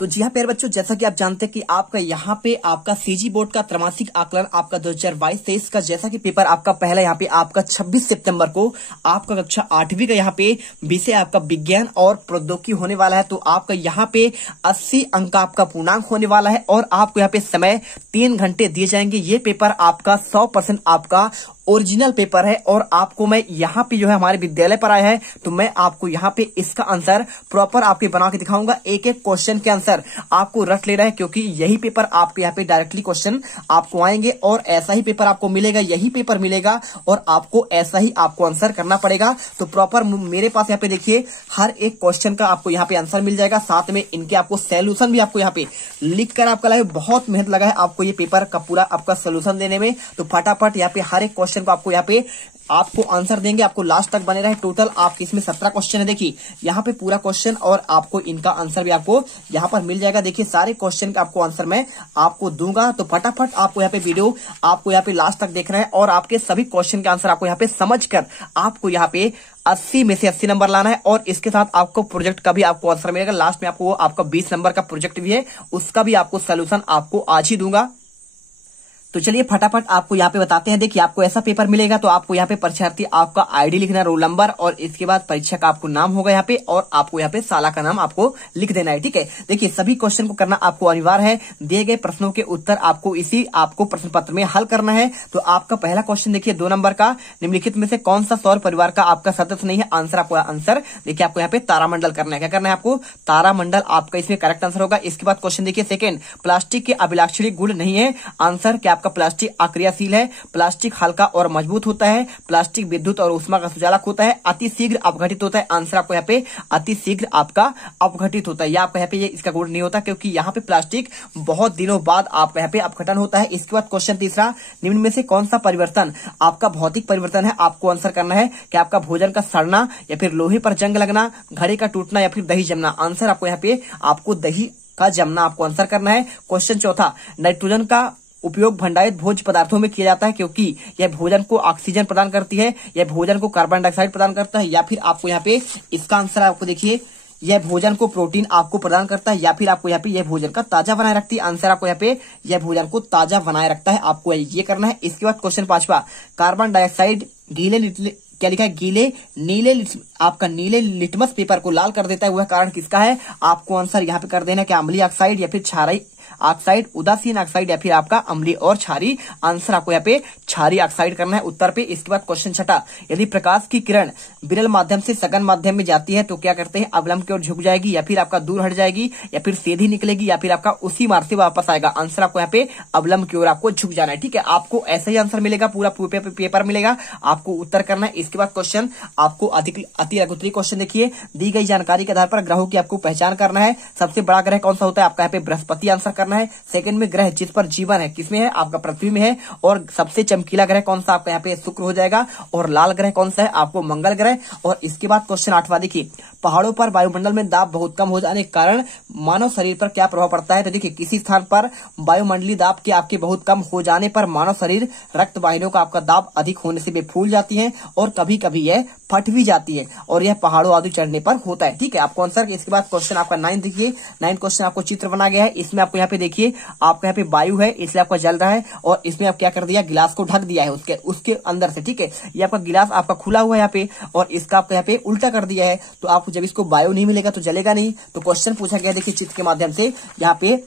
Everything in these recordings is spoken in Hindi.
तो जी हाँ प्यारे बच्चों, जैसा कि आप जानते हैं कि आपका यहाँ पे आपका सीजी बोर्ड का त्रैमासिक आकलन आपका 2022-23 का जैसा कि पेपर आपका पहला यहाँ पे आपका 26 सितंबर को आपका कक्षा 8वीं का यहाँ पे विषय आपका विज्ञान और प्रौद्योगिकी होने वाला है। तो आपका यहाँ पे 80 अंक का आपका पूर्णांक होने वाला है और आपको यहाँ पे समय 3 घंटे दिए जाएंगे। ये पेपर आपका 100% आपका ओरिजिनल पेपर है और आपको मैं यहाँ पे जो है हमारे विद्यालय पर आया है तो मैं आपको यहाँ पे इसका आंसर प्रॉपर आपके बना के दिखाऊंगा। एक एक क्वेश्चन के आंसर आपको रट लेना है क्योंकि यही पेपर आपके यहाँ पे डायरेक्टली क्वेश्चन आपको आएंगे और ऐसा ही पेपर आपको मिलेगा, यही पेपर मिलेगा और आपको ऐसा ही आपको आंसर करना पड़ेगा। तो प्रॉपर मेरे पास यहाँ पे देखिए हर एक क्वेश्चन का आपको यहाँ पे आंसर मिल जाएगा, साथ में इनके आपको सोल्यूशन भी आपको यहाँ पे लिख कर आपका लगे। बहुत मेहनत लगा है आपको ये पेपर का पूरा आपका सोल्यूशन देने में। तो फटाफट यहाँ पे हर एक क्वेश्चन को आपको यहाँ पे आपको आंसर देंगे, आपको लास्ट तक बने रहे। टोटल आपके इसमें 17 क्वेश्चन है। देखिए यहाँ पे पूरा क्वेश्चन और आपको इनका आंसर भी आपको यहाँ पर मिल जाएगा। देखिए सारे क्वेश्चन का आपको आंसर मैं आपको दूंगा। तो फटाफट आपको यहाँ पे वीडियो आपको यहाँ पे लास्ट तक देखना है और आपके सभी क्वेश्चन के आंसर आपको यहाँ पे समझकर आपको यहाँ पे 80 में से 80 नंबर लाना है और इसके साथ आपको प्रोजेक्ट का भी आपको आंसर मिलेगा। लास्ट में आपको आपका 20 नंबर का प्रोजेक्ट भी है, उसका भी आपको सोल्यूशन आपको आज ही दूंगा। तो चलिए फटाफट आपको यहाँ पे बताते हैं। देखिए आपको ऐसा पेपर मिलेगा तो आपको यहाँ पे परीक्षार्थी आपका आईडी लिखना, रोल नंबर और इसके बाद परीक्षा का आपको नाम होगा यहाँ पे और आपको यहाँ पे साला का नाम आपको लिख देना है। ठीक है, देखिए सभी क्वेश्चन को करना आपको अनिवार्य है। दिए गए प्रश्नों के उत्तर आपको इसी आपको प्रश्न पत्र में हल करना है। तो आपका पहला क्वेश्चन देखिए 2 नंबर का, निम्नलिखित में से कौन सा सौर परिवार का आपका सदस्य नहीं है? आंसर आपको आंसर देखिए आपको यहाँ पे तारामंडल करना है। क्या करना है आपको? तारामंडल आपका इसमें करेक्ट आंसर होगा। इसके बाद क्वेश्चन देखिए सेकेंड, प्लास्टिक के अभिलाक्षणिक गुण नहीं है। आंसर क्या आपका? प्लास्टिक अक्रियाशील है, प्लास्टिक हल्का और मजबूत होता है, प्लास्टिक विद्युत और ऊष्मा का सुचालक होता है, अति शीघ्र अपघटित होता है। आंसर आपको यहाँ पे अति शीघ्र आपका अपघटित होता है। या आपका यहाँ पे ये इसका गुण नहीं होता क्योंकि यहाँ पे प्लास्टिक बहुत दिनों बाद आपका यहाँ पे अपघटन होता है। इसके बाद क्वेश्चन तीसरा, निम्न में से कौन सा परिवर्तन आपका भौतिक परिवर्तन है? आपको आंसर करना है क्या आपका भोजन का सड़ना या फिर लोहे पर जंग लगना, घड़े का टूटना या फिर दही जमना? आंसर आपको यहाँ पे आपको दही का जमना आपको आंसर करना है। क्वेश्चन चौथा, नाइट्रोजन का उपयोग भंडारित भोज्य पदार्थों में किया जाता है क्योंकि यह भोजन को ऑक्सीजन प्रदान करती है, यह भोजन को कार्बन डाइऑक्साइड प्रदान करता है, या फिर आपको यहाँ पे इसका आंसर आपको देखिए यह भोजन को प्रोटीन आपको प्रदान करता है, या फिर आपको यहाँ पे यह भोजन का ताजा बनाए रखती है। आंसर आपको यहाँ पे यह भोजन को ताजा बनाए रखता है, आपको ये करना है। इसके बाद क्वेश्चन पांचवा, कार्बन डाइऑक्साइड क्या लिखा है? आपका नीले लिटमस पेपर को लाल कर देता है, वह कारण किसका है? आपको आंसर यहाँ पे कर देना क्या अम्लीय ऑक्साइड या फिर क्षारीय ऑक्साइड, उदासीन ऑक्साइड या फिर आपका अम्लीय और क्षारीय? आंसर आपको यहाँ पे क्षारीय ऑक्साइड करना है उत्तर पे। इसके बाद क्वेश्चन छठा, यदि प्रकाश की किरण विरल माध्यम से सघन माध्यम में जाती है तो क्या करते हैं? अवलंब की ओर झुक जाएगी या फिर आपका दूर हट जाएगी या फिर सीधी निकलेगी या फिर आपका उसी मार्ग से वापस आएगा? आंसर आपको यहाँ पे अवलंब की ओर आपको झुक जाना है। ठीक है, आपको ऐसा ही आंसर मिलेगा, पूरा पेपर मिलेगा, आपको उत्तर करना है। इसके बाद क्वेश्चन आपको अति लघुत्तरीय क्वेश्चन देखिए, दी गई जानकारी के आधार पर ग्रहों की आपको पहचान करना है। सबसे बड़ा ग्रह कौन सा होता है? आपका यहाँ पे बृहस्पति आंसर करना है। सेकंड में ग्रह जिस पर जीवन है किसमें है? आपका पृथ्वी में है। और सबसे चमकीला ग्रह कौन सा? आपका यहाँ पे शुक्र हो जाएगा। और लाल ग्रह कौन सा है? आपको मंगल ग्रह। और इसके बाद क्वेश्चन 8वां देखिए, पहाड़ों पर वायुमंडल में दाब बहुत कम हो जाने के कारण मानव शरीर पर क्या प्रभाव पड़ता है? तो देखिए किसी स्थान पर वायुमंडलीय दाब के आपके बहुत कम हो जाने पर मानव शरीर रक्त वाहिनियों का आपका दाब अधिक होने से वे फूल जाती है और कभी कभी यह फट भी जाती है और यह पहाड़ों आदि चढ़ने पर होता है। ठीक है, आपको आंसर। इसके बाद क्वेश्चन आपका 9 देखिए, 9 क्वेश्चन आपको चित्र बना गया है। इसमें आपको यहाँ पे देखिए आपका यहाँ पे वायु है इसलिए आपका जल रहा है और इसमें आप क्या कर दिया? गिलास को ढक दिया है उसके अंदर से। ठीक है, ये आपका गिलास आपका खुला हुआ है यहाँ पे और इसका आपका यहाँ पे उल्टा कर दिया है। तो आपको जब इसको वायु नहीं मिलेगा तो जलेगा नहीं। तो क्वेश्चन पूछा गया देखिए चित्र के माध्यम से, यहाँ पे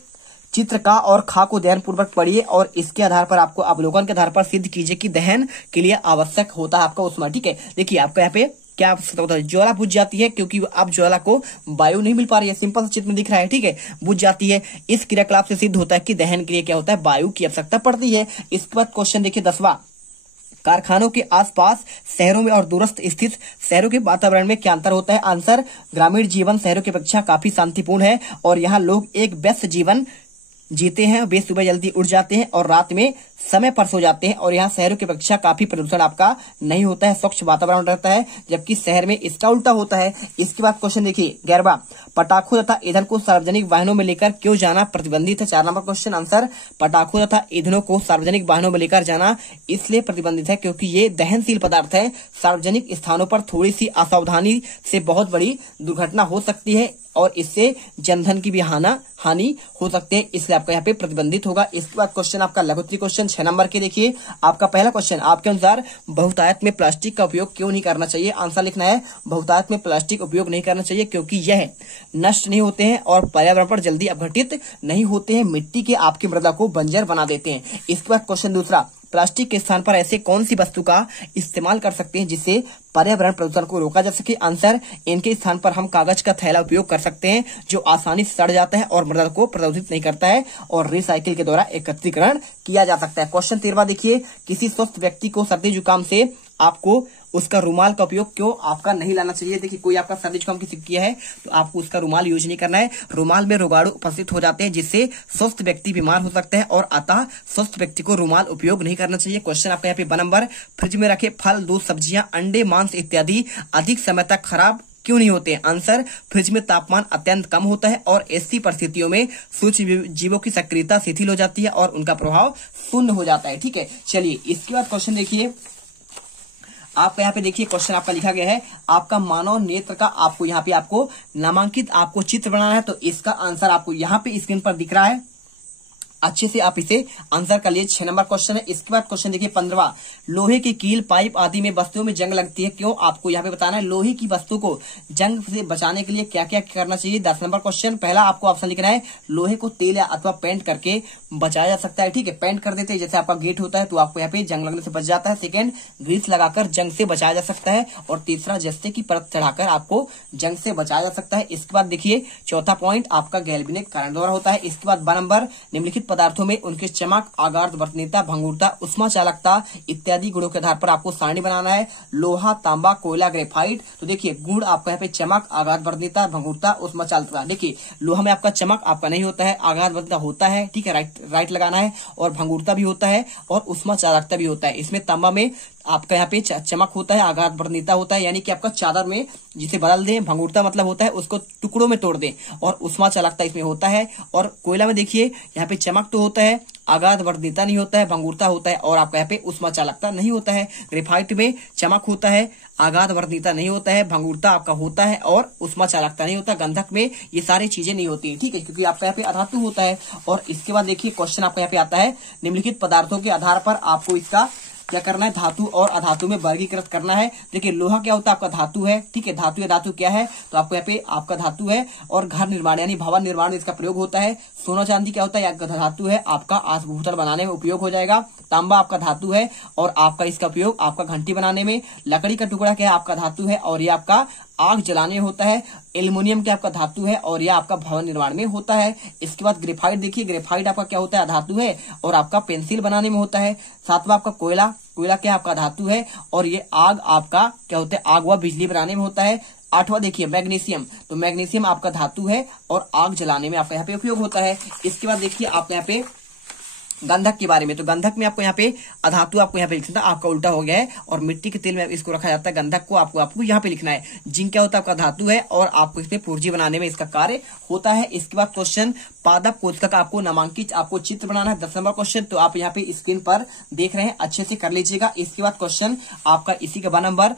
चित्र का और खा को ध्यान पूर्वक पढ़िए और इसके आधार पर आपको अवलोकन के आधार पर सिद्ध कीजिए कि दहन के लिए आवश्यक होता है आपका ऊष्मा। ठीक है, देखिए आपका यहाँ पे क्या होता है? ज्वाला बुझ जाती है क्योंकि अब ज्वाला को वायु नहीं मिल पा रही है। सिंपल सा चित्र में दिख रहा है। ठीक है, बुझ जाती है। इस क्रियाकलाप से सिद्ध होता है कि दहन के लिए क्या होता है? वायु की आवश्यकता पड़ती है। इसके बाद क्वेश्चन देखिए 10वां, कारखानों के आसपास शहरों में और दूरस्थ स्थित शहरों के वातावरण में क्या अंतर होता है? आंसर, ग्रामीण जीवन शहरों की अपेक्षा काफी शांतिपूर्ण है और यहाँ लोग एक व्यस्त जीवन जीते हैं। वे सुबह जल्दी उठ जाते हैं और रात में समय पर सो जाते हैं और यहाँ शहरों की अपेक्षा काफी प्रदूषण आपका नहीं होता है, स्वच्छ वातावरण रहता है, जबकि शहर में इसका उल्टा होता है। इसके बाद क्वेश्चन देखिए 11वां, पटाखों तथा ईंधन को सार्वजनिक वाहनों में लेकर क्यों जाना प्रतिबंधित है। 4 नंबर क्वेश्चन आंसर, पटाखों तथा ईंधनों को सार्वजनिक वाहनों में लेकर जाना इसलिए प्रतिबंधित है क्योंकि ये दहनशील पदार्थ है। सार्वजनिक स्थानों पर थोड़ी सी असावधानी से बहुत बड़ी दुर्घटना हो सकती है और इससे जनधन की भी हानि हो सकती है, इसलिए आपका यहाँ पे प्रतिबंधित होगा। इसके बाद क्वेश्चन आपका लघुत्तरी क्वेश्चन 6 नंबर के देखिए। आपका पहला क्वेश्चन, आपके अनुसार बहुतायत में प्लास्टिक का उपयोग क्यों नहीं करना चाहिए। आंसर लिखना है, बहुतायत में प्लास्टिक उपयोग नहीं करना चाहिए क्योंकि यह नष्ट नहीं होते हैं और पर्यावरण पर जल्दी अपघटित नहीं होते हैं, मिट्टी के आपकी मृदा को बंजर बना देते हैं। इसके बाद क्वेश्चन दूसरा, प्लास्टिक के स्थान पर ऐसे कौन सी वस्तु का इस्तेमाल कर सकते हैं जिससे पर्यावरण प्रदूषण को रोका जा सके। आंसर, इनके स्थान पर हम कागज का थैला उपयोग कर सकते हैं जो आसानी से सड़ जाता है और मृदा को प्रदूषित नहीं करता है और रिसाइकिल के द्वारा एकत्रीकरण किया जा सकता है। क्वेश्चन 13वां देखिए, किसी स्वस्थ व्यक्ति को सर्दी जुकाम से आपको उसका रुमाल का उपयोग क्यों आपका नहीं लाना चाहिए। देखिए कोई आपका सर्दी जुकाम किसी किया है तो आपको उसका रुमाल यूज नहीं करना है। रुमाल में रोगाणु उपस्थित हो जाते हैं जिससे स्वस्थ व्यक्ति बीमार हो सकता है और अतः स्वस्थ व्यक्ति को रुमाल उपयोग नहीं करना चाहिए। क्वेश्चन आपका यहाँ पे 2 नंबर, फ्रिज में रखे फल, दूध, सब्जियां, अंडे, मांस इत्यादि अधिक समय तक खराब क्यों नहीं होते। आंसर, फ्रिज में तापमान अत्यंत कम होता है और ऐसी परिस्थितियों में सूक्ष्म जीवों की सक्रियता शिथिल हो जाती है और उनका प्रभाव शून्य हो जाता है। ठीक है, चलिए इसके बाद क्वेश्चन देखिए। आपका यहाँ पे देखिए क्वेश्चन आपका लिखा गया है, आपका मानव नेत्र का आपको यहाँ पे आपको नामांकित आपको चित्र बनाना है, तो इसका आंसर आपको यहाँ पे स्क्रीन पर दिख रहा है, अच्छे से आप इसे आंसर कर लिए। 6 नंबर क्वेश्चन है। इसके बाद क्वेश्चन देखिए 15वां, लोहे की कील, पाइप आदि में वस्तुओं में जंग लगती है क्यों, आपको यहाँ पे बताना है। लोहे की वस्तु को जंग से बचाने के लिए क्या क्या करना चाहिए। 10 नंबर क्वेश्चन, पहला आपको ऑप्शन लिखना है, लोहे को तेल या अथवा पेंट करके बचाया जा सकता है। ठीक है, पेंट कर देते हैं, जैसे आपका गेट होता है तो आपको यहाँ पे जंग लगने से बच जाता है। सेकेंड, ग्रीस लगाकर जंग से बचाया जा सकता है और तीसरा, जस्ते की परत चढ़ाकर आपको जंग से बचाया जा सकता है। इसके बाद देखिए चौथा पॉइंट आपका गैल्वेनिक कारण द्वारा होता है। इसके बाद 12 नंबर, निम्नलिखित पदार्थों में उनके चमक, आगाध, वर्तनीयता, भंगुरता, उष्मा चालकता इत्यादि गुणों के आधार पर आपको सारणी बनाना है। लोहा, तांबा, कोयला, ग्रेफाइट। तो देखिए गुण आपका यहाँ पे चमक, आगाध, वर्तनीयता, भंगुरता, उष्मा चालकता। देखिए लोहा में आपका चमक आपका नहीं होता है, आगाध वर्तनीयता होता है, ठीक है, राइट लगाना है, और भंगुरता भी होता है और उष्मा चालकता भी होता है। इसमें तांबा में आपका यहाँ पे चमक होता है, आगाध वर्तनीयता होता है, यानी कि आपका चादर में जिसे बदल दें, भंगुरता मतलब होता है उसको टुकड़ों में तोड़ दें, और उष्मा चालकता इसमें होता है। और कोयला में देखिए यहाँ पे चमक तो होता है, आगाध वर्तनीयता नहीं होता है, भंगुरता होता है और आपका यहाँ पे उष्मा चालकता नहीं होता है। ग्रेफाइट में चमक होता है, आगाध वर्तनीयता नहीं होता है, भंगुरता आपका होता है और उष्मा चालकता नहीं होता। गंधक में ये सारी चीजें नहीं होती है, ठीक है, क्योंकि आपका यहाँ पे अधातु होता है। और इसके बाद देखिए क्वेश्चन आपका यहाँ पे आता है, निम्नलिखित पदार्थों के आधार पर आपको इसका क्या करना है, धातु और अधातु में वर्गीकृत करना है। देखिए लोहा क्या होता है, आपका धातु है, ठीक है, धातु या धातु क्या है, तो आपको यहाँ पे आपका धातु है और घर निर्माण यानी भवन निर्माण में इसका प्रयोग होता है। सोना चांदी क्या होता है, आपका धातु है, आपका आसभूतल बनाने में उपयोग हो जाएगा। तांबा आपका धातु है और आपका इसका उपयोग आपका घंटी बनाने में। लकड़ी का टुकड़ा क्या है, आपका धातु है और ये आपका आग जलाने में होता है। एल्युमिनियम क्या आपका धातु है और यह आपका भवन निर्माण में होता है। इसके बाद ग्रेफाइट देखिए, ग्रेफाइट आपका क्या होता है, धातु है और आपका पेंसिल बनाने में होता है। सातवां आपका कोयला, कोयला क्या आपका धातु है और ये आग आपका क्या होता है, आग व बिजली बनाने में होता है। आठवां देखिए मैग्नीशियम, तो मैग्नीशियम आपका धातु है और आग जलाने में आपका यहाँ पे उपयोग होता है। इसके बाद देखिए आपका यहाँ पे गंधक के बारे में, तो गंधक में आपको यहाँ पे अधातु आपको यहाँ पे लिखना था, आपका उल्टा हो गया है, और मिट्टी के तेल में इसको रखा जाता है। गंधक को आपको यहाँ पे लिखना है। जिंक क्या होता है, आपका धातु है और आपको इसमें पूर्जी बनाने में इसका कार्य होता है। इसके बाद क्वेश्चन पादप कोशिका का आपको नामांकित आपको चित्र बनाना है। 10 नंबर क्वेश्चन, तो आप यहाँ पे स्क्रीन पर देख रहे हैं, अच्छे से कर लीजिएगा। इसके बाद क्वेश्चन आपका इसी का 12 नंबर,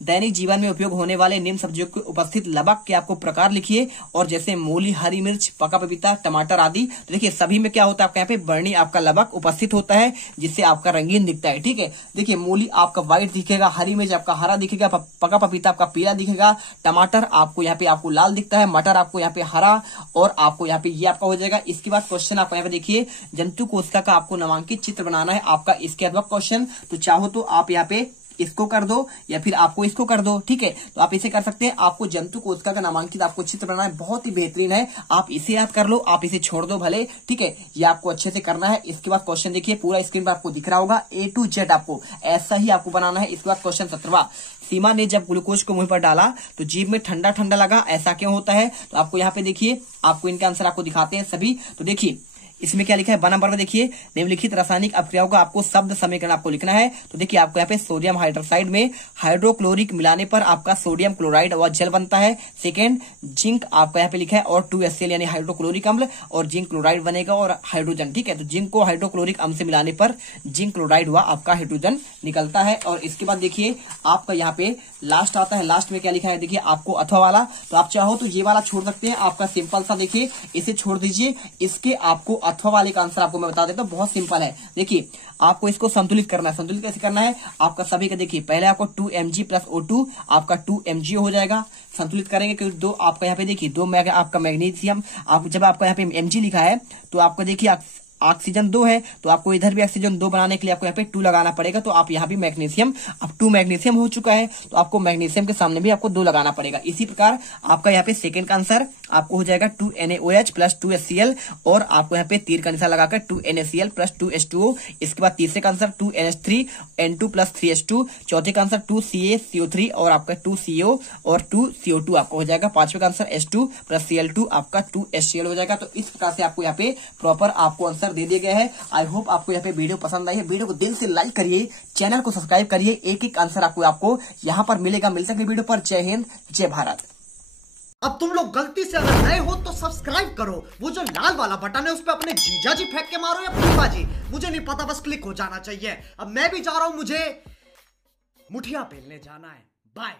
दैनिक जीवन में उपयोग होने वाले निम्न सब्जियों के उपस्थित लवक के आपको प्रकार लिखिए, और जैसे मूली, हरी मिर्च, पका पपीता, टमाटर आदि। तो देखिए सभी में क्या होता है, आपका यहाँ पे वर्णी आपका लवक उपस्थित होता है जिससे आपका रंगीन दिखता है, ठीक है। देखिए मूली आपका व्हाइट दिखेगा, हरी मिर्च आपका हरा दिखेगा, पका पपीता आपका पीला दिखेगा, टमाटर आपको यहाँ पे आपको लाल दिखता है, मटर आपको यहाँ पे हरा, और आपको यहाँ पे ये आपका हो जाएगा। इसके बाद क्वेश्चन आपको यहाँ पे देखिए जंतु कोशिका का आपको नामांकित चित्र बनाना है आपका इसके अलावा क्वेश्चन। तो चाहो तो आप यहाँ पे इसको कर दो या फिर आपको इसको कर दो, ठीक है, तो आप इसे कर सकते हैं। आपको जंतु कोशिका का नामांकित आपको चित्र बनाना है, बहुत ही बेहतरीन है, आप इसे याद कर लो, आप इसे छोड़ दो भले, ठीक है, ये आपको अच्छे से करना है। इसके बाद क्वेश्चन देखिए पूरा स्क्रीन पर आपको दिख रहा होगा, A to Z आपको ऐसा ही आपको बनाना है। इसके बाद क्वेश्चन 17वां, सीमा ने जब ग्लूकोज को मुंह पर डाला तो जीभ में ठंडा ठंडा लगा, ऐसा क्यों होता है। तो आपको यहाँ पे देखिए आपको इनके आंसर आपको दिखाते हैं सभी। तो देखिए इसमें क्या लिखा है 1 नंबर में देखिए, निम्नलिखित रासायनिक अपक्रियाओं का आपको शब्द समीकरण आपको लिखना है। तो देखिए आपको यहाँ पे सोडियम हाइड्रोक्साइड में हाइड्रोक्लोरिक मिलाने पर आपका सोडियम क्लोराइड व जल बनता है। सेकेंड, जिंक आपका यहाँ पे लिखा है और 2HCl यानी हाइड्रोक्लोरिक अम्ल और जिंक क्लोराइड बनेगा और हाइड्रोजन। ठीक है, तो जिंक को हाइड्रोक्लोरिक अम्ल से मिलाने पर जिंक क्लोराइड हुआ आपका हाइड्रोजन निकलता है। और इसके बाद देखिए आपका यहाँ पे लास्ट आता है, लास्ट में क्या लिखा है देखिए आपको अथवा वाला, तो आप चाहो तो ये वाला छोड़ सकते हैं, आपका सिंपल सा देखिए इसे छोड़ दीजिए। इसके आपको अथवा वाले का आंसर आपको मैं बता देता हूं, बहुत सिंपल है। देखिए आपको इसको संतुलित करना है। संतुलित कैसे करना है आपका सभी का देखिए, पहले आपको 2Mg प्लस O2 आपका 2Mg हो जाएगा। संतुलित करेंगे क्योंकि दो आपका यहाँ पे देखिए आपका मैग्नीशियम, आप जब आपका यहाँ पे Mg लिखा है तो आपको देखिए ऑक्सीजन 2 है, तो आपको इधर भी ऑक्सीजन 2 बनाने के लिए आपको यहाँ पे 2 लगाना पड़ेगा। तो आप यहाँ भी मैग्नीशियम, अब 2 मैग्नीशियम हो चुका है तो आपको मैग्नीशियम के सामने भी आपको 2 लगाना पड़ेगा। इसी प्रकार आपका यहाँ पे सेकंड का आंसर आपको हो जाएगा 2NaOH प्लस 2HCl और आपको यहाँ पे तीर का निशान लगाकर 2NaCl प्लस 2H2O। इसके बाद तीसरे का आंसर 2NH3N2 प्लस 3H2। चौथे का आंसर 2CaCO3 और आपका 2CO और 2CO2 आपको हो जाएगा। पांचवे का आंसर H2 प्लस Cl2 आपका 2HCl हो जाएगा। तो इस प्रकार से आपको यहाँ पे प्रॉपर आपको आंसर दे दिया गया है। आई होप आपको यहाँ पे वीडियो पसंद आई है। वीडियो को दिल से लाइक करिए, चैनल को सब्सक्राइब करिए, एक एक आंसर आपको यहाँ पर मिलेगा। मिलते हैं वीडियो पर। जय हिंद, जय भारत। अब तुम लोग गलती से अगर नए हो तो सब्सक्राइब करो, वो जो लाल वाला बटन है उस पे अपने जीजा जी फेंक के मारो या फूफा जी, मुझे नहीं पता, बस क्लिक हो जाना चाहिए। अब मैं भी जा रहा हूं, मुझे मुठिया पेलने जाना है। बाय।